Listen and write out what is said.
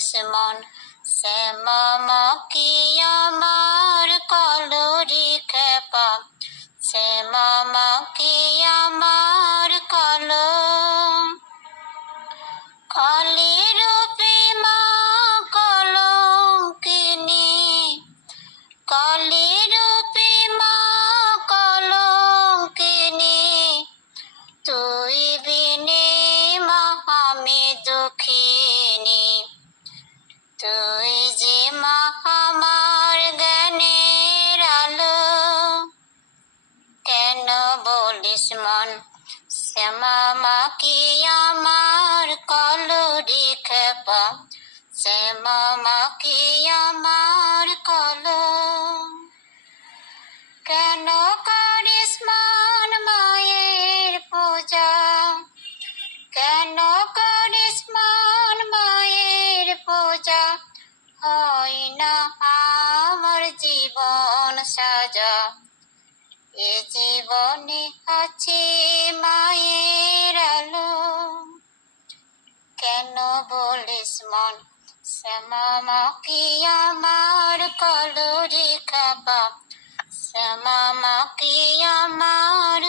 বলিস মন, শ্যামা কি আমার কলরি খেপা, শ্যামা কি আমার কালি রূপে মা কলঙ্কিনী, কালি রূপে মা কলঙ্কিনী, তুই বিনে মা আমি দুঃখিনী, তুই যে মা আমার জ্ঞানের আলো। কেন বলিস মন, শ্যামা কি আমার কলরি খেপা, শ্যামা কি আমার কেন করিস মন মায়ের পূজা, কেন করিস মন মায়ের পূজা, হয় না আমার জীবন সাজা, এ জীবনে আছে মায়ের আলো। কেন বলিস মন, শ্যামা কি আমার কলরি খেপা, শ্যামা কি আমার